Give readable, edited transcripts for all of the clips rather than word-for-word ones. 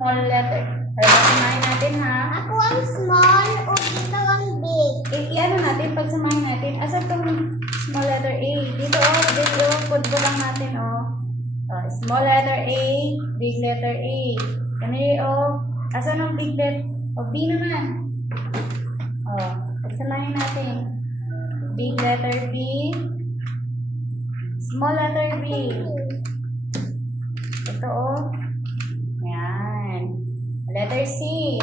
Small letter. Pagsamahin natin ha. Ako ang small o dito ang big. I-ano natin, pagsamahin natin. Asa itong small letter A? Dito dito, put lang natin small letter A, big letter A. Ano yun asa ng big letter? B naman. Pagsamahin natin. Big letter B, small letter B. Ito Yan. Letter C.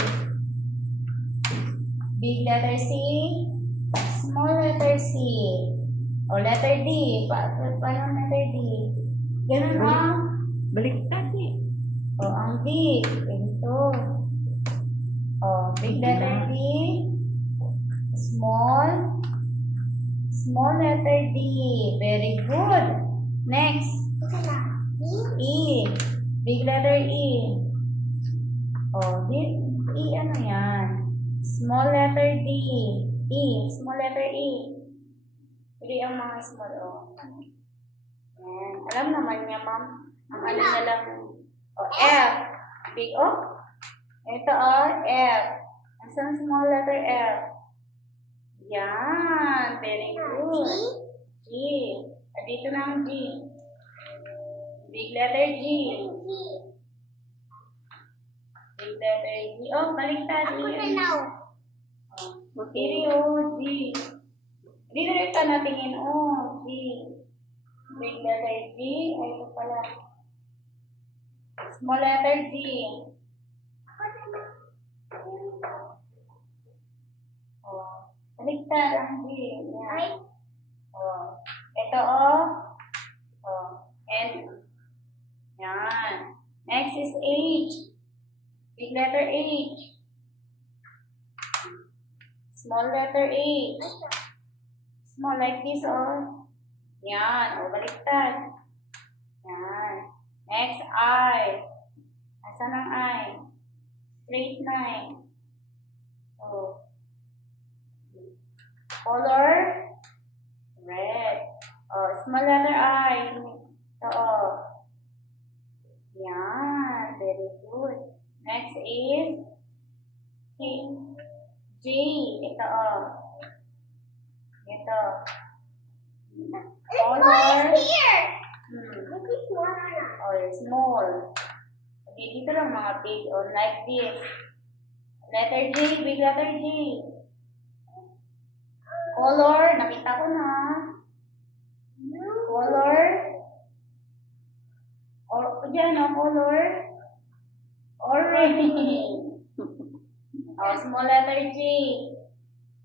Big letter C, small letter C. Letter D. Paano letter D? Ganun Baliktad eh. ang D. Ito. Big letter D, small letter D. Very good. Next. Ito na. E. Big letter E. E ano yan? Small letter D. E. Small letter E. Pili ang mga small Yan. Alam naman niya, ma'am. Ang ano na lang. F. Big Ito F. Asan small letter F? Yan. Very good. G. Dito na ang G. Big letter G. Big letter G. Baliktad. Ako na now. Pili G. Dito rin ka natingin. G. Big letter G. Ay, ito pala. Small letter G. Baliktad ang G. Yan. Ito N. Yan. Next is H. Big letter H. Small letter H. Small like this Yan. Baliktad. Yan. Next I. Asan ang I? Straight line. Color red. Small letter I. Ito Yan. Very good. Next is J. Ito Ito. Color. Here. Maybe small na. Small. Dito lang mga big. Like this. Letter J. Big letter J. Color. Nakita ko na. Color. Color. Orange. Small letter J.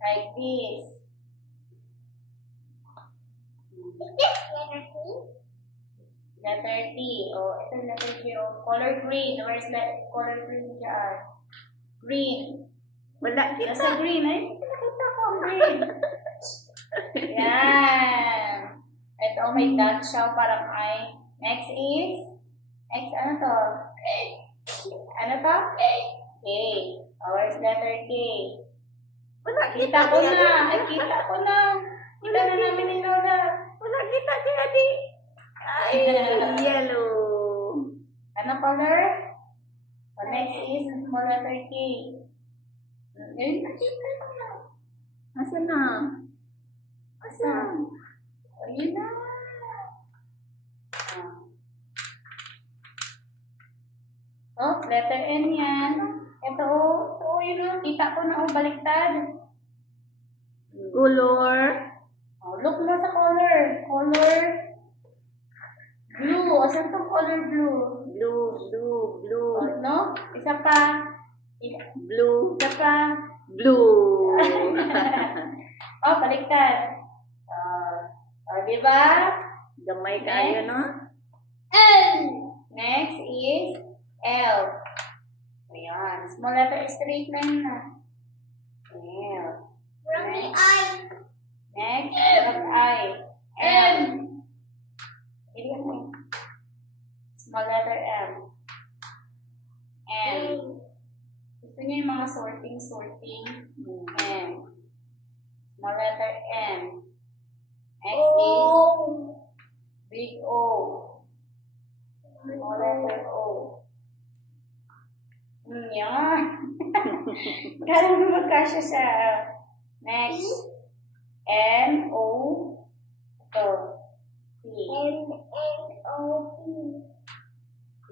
Like this. Is this letter T? Letter T. Ito letter G. Color green. Where's color green dyan? Green. Wala kita. Nasa green nakita ko ang green. Yan. Ito may dot siya parang I. Next is ano to? Ano to? K. Where's letter K? Wala Kita ko na. Kita ko na. Kita na namin ni Lola. Wala kita di. Ay, yellow. Ano color? Next is small letter K. Nakita ko na. Asan na? Asan? Ayun na. Letter N yan. Ito yun kita ko na baliktad. Color. Look mo sa color. Color blue. Asan tong color blue? Blue. No? Isa pa. Blue. Isa pa. Blue. Baliktad. Diba? Gamay tayo, no? L. Next is L. Ayan. Small letter straight line na. L. From the I. Next, I. M. Ilihan mo. Small letter M. N. Gusto niyo yung mga sorting. N. Small letter N. Next is big O. Small letter O. Yan. Kala mo magkasya sa next. M-O. Ito. P. N-N-O-P. P.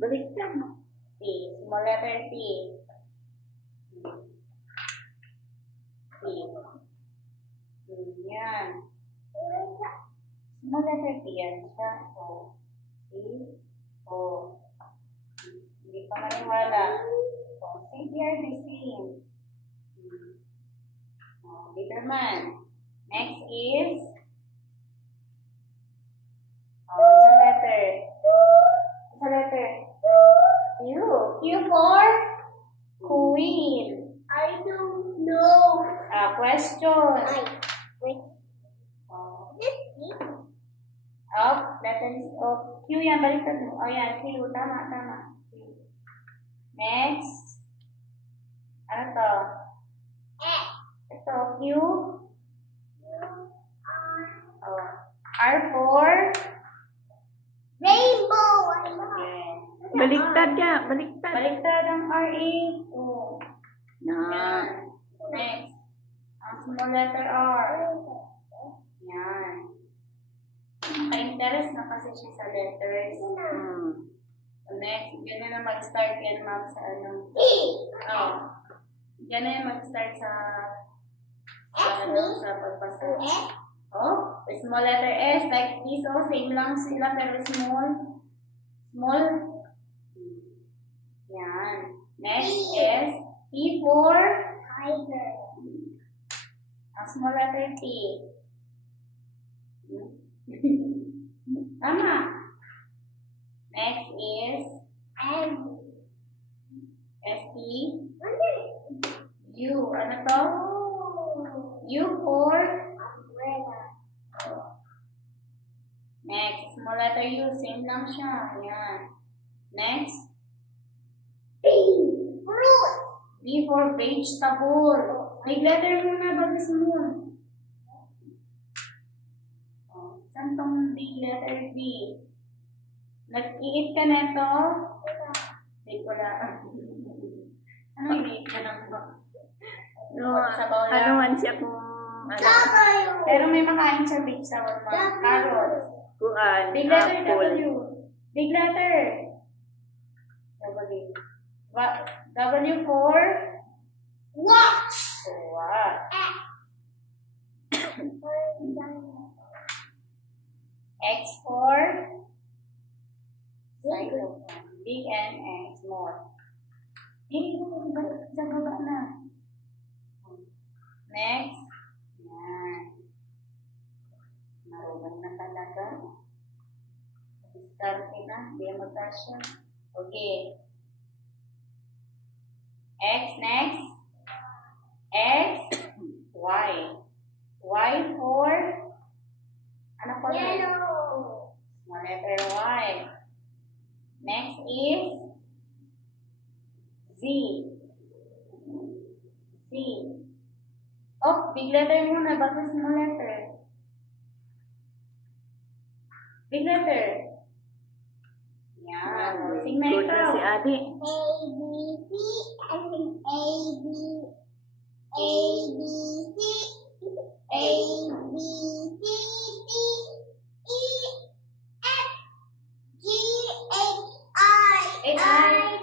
Baliktad mo. P. Small letter P. P. Yan. Small letter P yan siya. O. P. O. Hindi pa maniwala. O. Same here, the same. O. Determine. Next is isang letter. Isang letter. Q. Q for Queen. I don't know. Question. Wait. Oh. This is Letters of Q yan. Baliktad mo. Oh, yan. Q. Tama, tama. Q. Next. Ano to? X. Ito. Q. Oh. R for? Rainbow. Yes. Baliktad ka. Baliktad. Baliktad ang R-A. Oh. Na. Yan. Next. Ang small letter R. Yan. Naka-interest na kasi siya sa letters. Hmm. Next, ganyan na mag-start yan, ma'am, sa ano. E. Oh. Yan na yung mag-start sa pagbasa. X. Oh, small letter S, like this, oh, same lang sila, pero small. Small. Yan. Next is T for Tiger. ang small letter T. Tama. Next is M. S-T. Wonder. U. Ano to? U for Umbrella. next. Small letter U. Same lang siya. Ayan. Next. B. Fruit. B for vegetable. Big letter muna bago small. Oh, saan tong big letter B? Nag-iit ka na ito? Hindi ko na. Ano i-iit ka na ba? No, Sabaw lang. ano man siya kung ano, W. Pero may makain sa big sour mga carrots. kuan, Big letter apple. W. Big letter. W. W for Watch. what? X. X for xylophone. Big and small. Hindi ko sa baba na. Next. Yan. Marunong na talaga. Diskarte na. Hindi magkasya. Okay. X next. X. Y. Y for ano po yun? Yellow. Small letter Y. Next is Z. Z. Oh, big letter muna bago small letter. Big letter. Yan. O, sing na Good na si ikaw. Adi. A, B, C. I think A, B. A, B, C. A, B, C, D, E, F, G, H, I, H, I. I,